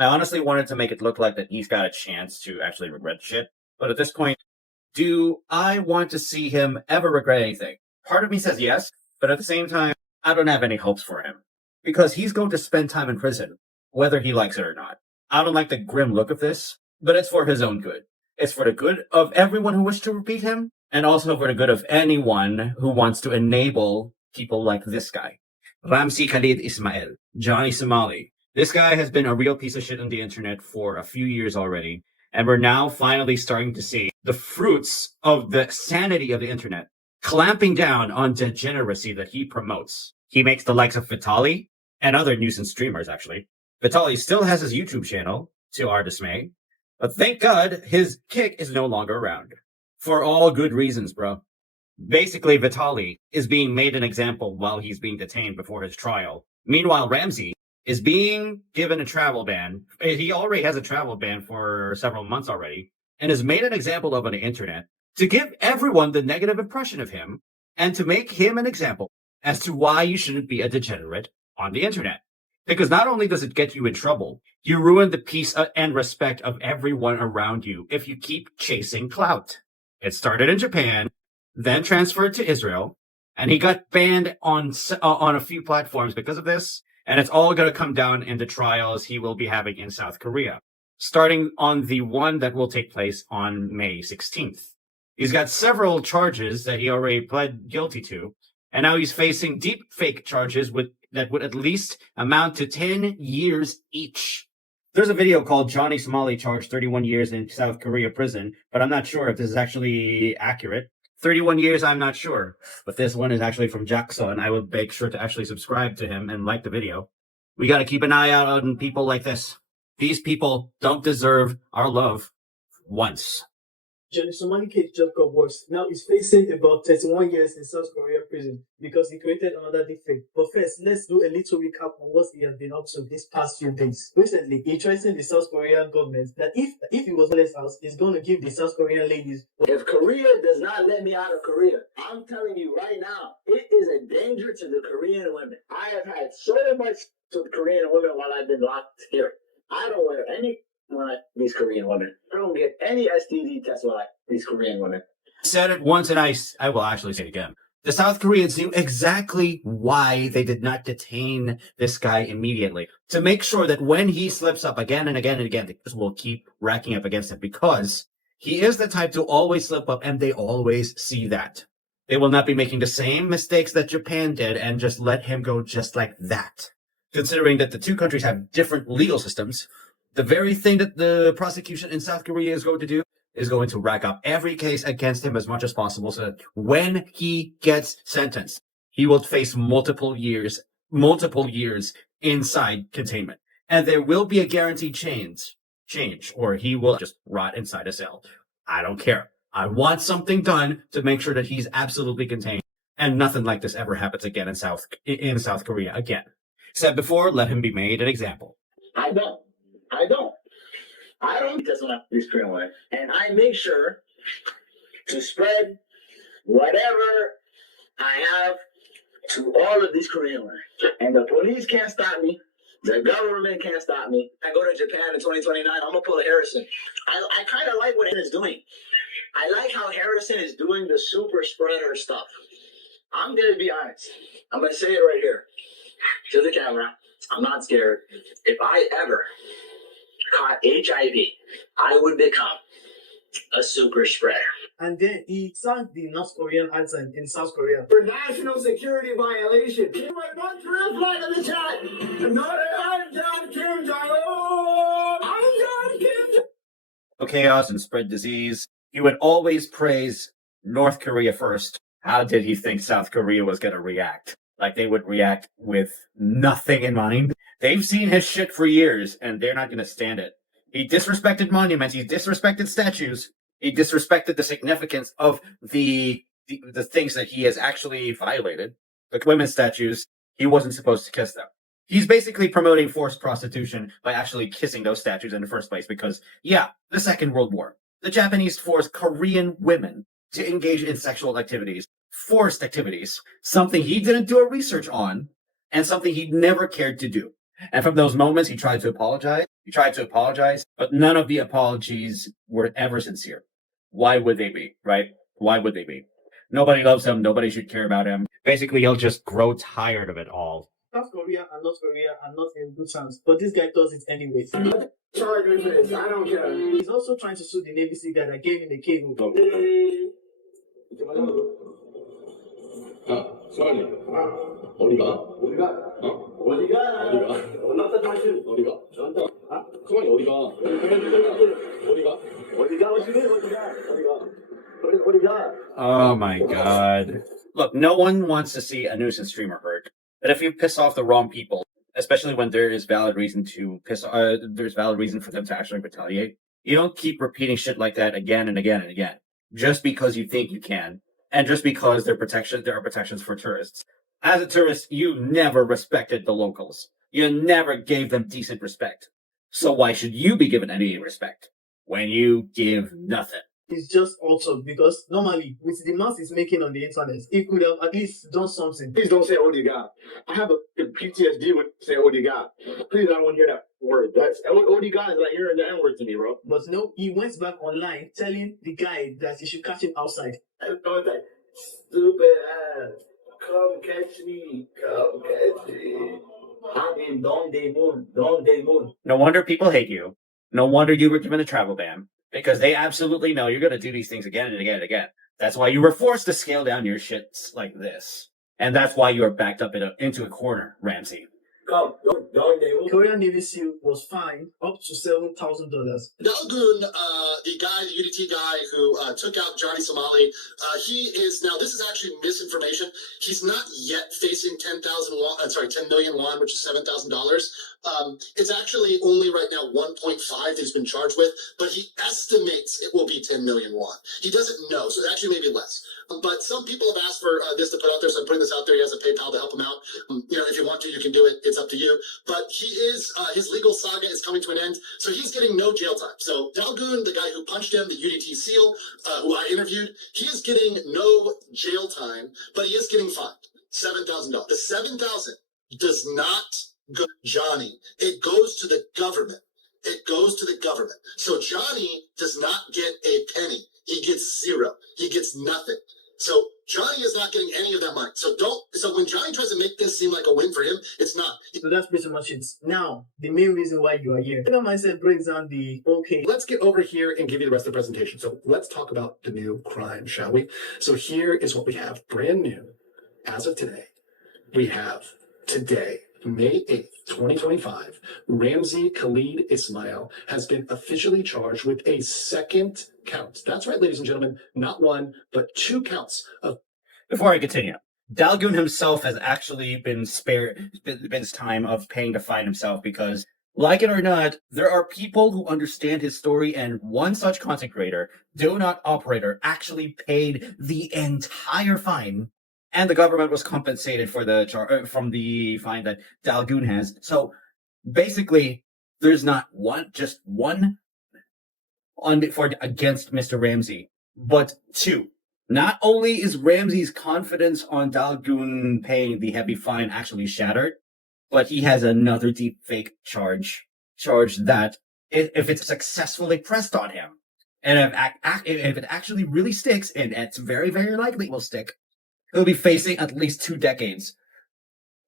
I honestly wanted to make it look like that he's got a chance to actually regret shit. But at this point, do I want to see him ever regret anything? Part of me says yes, but at the same time, I don't have any hopes for him. Because he's going to spend time in prison, whether he likes it or not. I don't like the grim look of this, but it's for his own good. It's for the good of everyone who wishes to repeat him, and also for the good of anyone who wants to enable people like this guy. Ramsey Khalid Ismail, Johnny Somali. This guy has been a real piece of shit on the internet for a few years already, and we're now finally starting to see the fruits of the sanity of the internet clamping down on degeneracy that he promotes. He makes the likes of Vitali and other nuisance streamers, actually. Vitali still has his YouTube channel, to our dismay, but thank God his kick is no longer around. For all good reasons, bro. Basically, Vitali is being made an example while he's being detained before his trial. Meanwhile, Ramsey is being given a travel ban. He already has a travel ban for several months already, and is made an example of on the internet to give everyone the negative impression of him and to make him an example as to why you shouldn't be a degenerate on the internet. Because not only does it get you in trouble, you ruin the peace and respect of everyone around you if you keep chasing clout. It started in Japan, then transferred to Israel, and he got banned on a few platforms because of this, and it's all going to come down in the trials he will be having in South Korea, starting on the one that will take place on May 16th. He's got several charges that he already pled guilty to, and now he's facing deep fake charges that would at least amount to 10 years each. There's a video called Johnny Somali charged 31 years in South Korea prison, but I'm not sure if this is actually accurate. 31 years, I'm not sure. But this one is actually from Jackson. I would make sure to actually subscribe to him and like the video. We got to keep an eye out on people like this. These people don't deserve our love once. Johnny Somali case just got worse. Now he's facing about 31 years in South Korea prison because he created another deepfake. But first, let's do a little recap on what he has been up to these past few days. Recently, he threatened the South Korean government that if he was in his house, he's going to give the South Korean ladies. If Korea does not let me out of Korea, I'm telling you right now, it is a danger to the Korean women. I have had so much to the Korean women while I've been locked here. I don't wear any these Korean women. I don't get any STD tests like these Korean women. I said it once and I will actually say it again. The South Koreans knew exactly why they did not detain this guy immediately. To make sure that when he slips up again and again and again, they will keep racking up against him because he is the type to always slip up and they always see that. They will not be making the same mistakes that Japan did and just let him go just like that. Considering that the two countries have different legal systems, the very thing that the prosecution in South Korea is going to do is going to rack up every case against him as much as possible so that when he gets sentenced, he will face multiple years inside containment. And there will be a guaranteed change, or he will just rot inside a cell. I don't care. I want something done to make sure that he's absolutely contained and nothing like this ever happens again in South Korea again. Said before, let him be made an example. I don't just want this Korean way. And I make sure to spread whatever I have to all of these Korean women. And the police can't stop me. The government can't stop me. I go to Japan in 2029, I'm going to pull a Harrison. I kind of like what it's doing. I like how Harrison is doing the super spreader stuff. I'm going to be honest. I'm going to say it right here to the camera. I'm not scared. If I ever caught HIV, I would become a super spreader. And then he sang the North Korean anthem in South Korea. For national security violation. You might want to flag in the chat. I'm John Kim Jong-un. I'm John Kim. Chaos and spread disease. He would always praise North Korea first. How did he think South Korea was going to react? Like they would react with nothing in mind. They've seen his shit for years, and they're not going to stand it. He disrespected monuments. He disrespected statues. He disrespected the significance of the things that he has actually violated. The women's statues, he wasn't supposed to kiss them. He's basically promoting forced prostitution by actually kissing those statues in the first place because, yeah, the Second World War. The Japanese forced Korean women to engage in sexual activities, forced activities, something he didn't do a research on, and something he never cared to do. And from those moments, he tried to apologize. He tried to apologize, but none of the apologies were ever sincere. Why would they be, right? Why would they be? Nobody loves him. Nobody should care about him. Basically, he'll just grow tired of it all. South Korea and North Korea are not in good terms, but this guy does it anyway. Charge me for this. I don't care. He's also trying to sue the Navy SEAL guy that gave him the cable. 수환이 어디가? 어디가? 어? 어디가? 어디가? 올라왔다 다시. 어디가? 저한테. 아? 수환이 어디가? 어디가? 어디가? 어디가? Oh my god. Look, no one wants to see a nuisance streamer hurt. But if you piss off the wrong people, especially when there is valid reason to there's valid reason for them to actually retaliate, you don't keep repeating shit like that again and again and again, just because you think you can, and just because there are protections for tourists. As a tourist, you never respected the locals. You never gave them decent respect. So why should you be given any respect when you give nothing? It's just also because normally with the mass he's making on the internet, he could have at least done something. Please don't say Odiga. I have a PTSD with say Odiga. Please, I don't want to hear that word. That's Odiga is like hearing the N-word to me, bro. But no, he went back online telling the guy that he should catch him outside. I was like, stupid ass. Come catch me. Come catch me. I'm in Don Day Moon. Don Day Moon. No wonder people hate you. No wonder you were given a travel ban. Because they absolutely know you're going to do these things again and again and again. That's why you were forced to scale down your shits like this. And that's why you are backed up into a corner, Ramsey. Come. Don Day Moon. Korean Navy SEAL was fined up to $7,000. Dalgoon, the UDT guy who took out Johnny Somali, he is now. This is actually misinformation. He's not yet facing 10 million won, which is $7,000. It's actually only right now 1.5 that he's been charged with, but he estimates it will be 10 million won. He doesn't know, so it actually may be less. But some people have asked for this to put out there, so I'm putting this out there. He has a PayPal to help him out. If you want to, you can do it. It's up to you. But he is his legal saga is coming to an end, so he's getting no jail time. So Dalgoon, the guy who punched him, the UDT SEAL, who I interviewed, he is getting no jail time, but he is getting fined $7,000. The $7,000 does not go to Johnny. It goes to the government. It goes to the government. So Johnny does not get a penny. He gets zero. He gets nothing. So Johnny is not getting any of that money. So when Johnny tries to make this seem like a win for him, it's not. So that's pretty much it. Now, the main reason why you are here. That mindset brings down the okay. Let's get over here and give you the rest of the presentation. So let's talk about the new crime, shall we? So here is what we have brand new as of today. We have today, May 8th, 2025, Ramsey Khalid Ismail has been officially charged with a second count. That's right, ladies and gentlemen, not one, but 2 counts of. Before I continue, Dalgoon himself has actually been spared his time of paying to fine himself because, like it or not, there are people who understand his story, and one such content creator, Do Not Operator, actually paid the entire fine. And the government was compensated for from the fine that Dalgoon has. So basically, there's not just one against Mr. Ramsey, but 2. Not only is Ramsey's confidence on Dalgoon paying the heavy fine actually shattered, but he has another deepfake charge that if it's successfully pressed on him, and if it actually really sticks, and it's very, very likely it will stick, he'll be facing at least 2 decades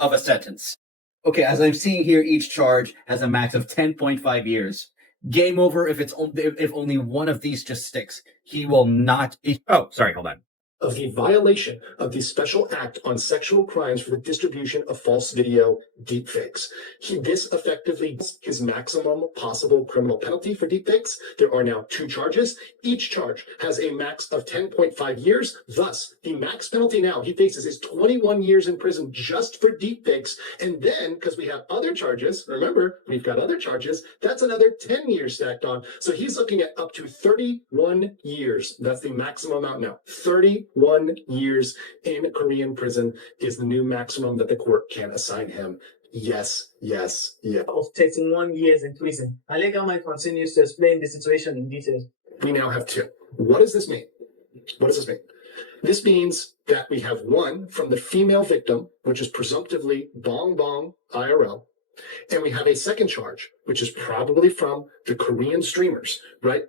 of a sentence. Okay, as I'm seeing here, each charge has a max of 10.5 years. Game over if only one of these just sticks. He will not. Hold on. Of the violation of the Special Act on Sexual Crimes for the Distribution of False Video Deepfakes. This effectively is his maximum possible criminal penalty for deepfakes. There are now 2 charges. Each charge has a max of 10.5 years. Thus, the max penalty now he faces is 21 years in prison just for deepfakes. And then, because we have other charges, remember, we've got other charges, that's another 10 years stacked on. So he's looking at up to 31 years. That's the maximum amount now. 31 years in Korean prison is the new maximum that the court can assign him. Yes. Of 31 years in prison. Alega Mike continues to explain the situation in detail. We now have 2. What does this mean? This means that we have 1 from the female victim, which is presumptively Bong Bong IRL, And we have a second charge, which is probably from the Korean streamers, right?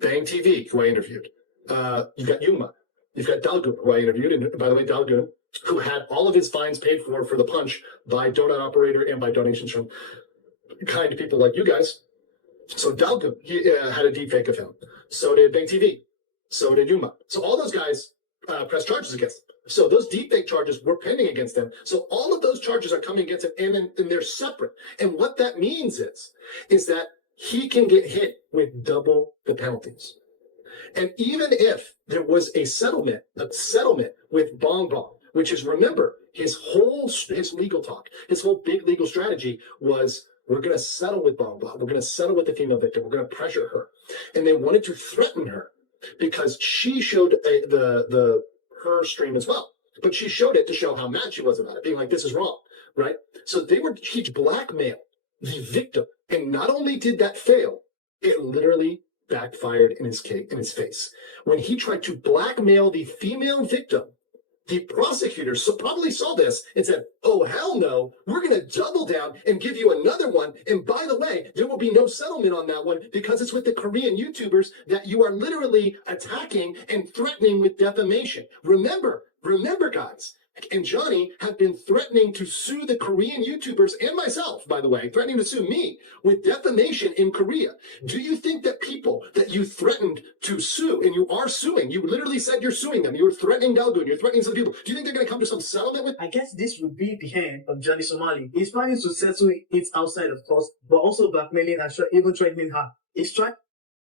Bang TV, who I interviewed. You've got Yuma. You've got Dalgun, who I interviewed. And by the way, Dalgun, who had all of his fines paid for the punch by Donut Operator and by donations from kind people like you guys. So Dalgun, he had a deepfake of him. So did Bang TV. So did Yuma. So all those guys pressed charges against him. So those deepfake charges were pending against them. So all of those charges are coming against him, and they're separate. And what that means is that he can get hit with double the penalties. And even if there was a settlement with Bong Bong, which is, remember, his legal talk, his whole big legal strategy was, we're going to settle with Bong Bong. We're going to settle with the female victim. We're going to pressure her. And they wanted to threaten her because she showed her stream as well. But she showed it to show how mad she was about it, being like, this is wrong, right? So he blackmailed the victim. And not only did that fail, it literally backfired in his face. When he tried to blackmail the female victim, the prosecutors probably saw this and said, oh, hell no, we're going to double down and give you another one. And by the way, there will be no settlement on that one because it's with the Korean YouTubers that you are literally attacking and threatening with defamation. Remember, guys, and Johnny have been threatening to sue the Korean YouTubers and myself, by the way, threatening to sue me with defamation in Korea. Do you think that people that you threatened to sue, and you are suing, you literally said you're suing them, you were threatening Dalgun, you're threatening some people, do you think they're going to come to some settlement with? I guess this would be the end of Johnny Somali. He's planning to settle it outside, of course, but also blackmailing and even threatening her.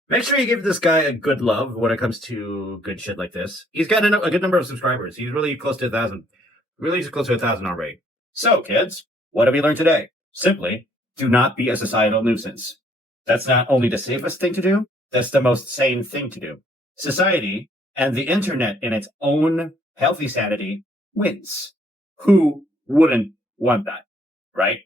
Make sure you give this guy a good love when it comes to good shit like this. He's got a good number of subscribers. He's really close to 1,000. Really close to 1,000 already. So, kids, what have we learned today? Simply, do not be a societal nuisance. That's not only the safest thing to do, that's the most sane thing to do. Society and the internet in its own healthy sanity wins. Who wouldn't want that, right?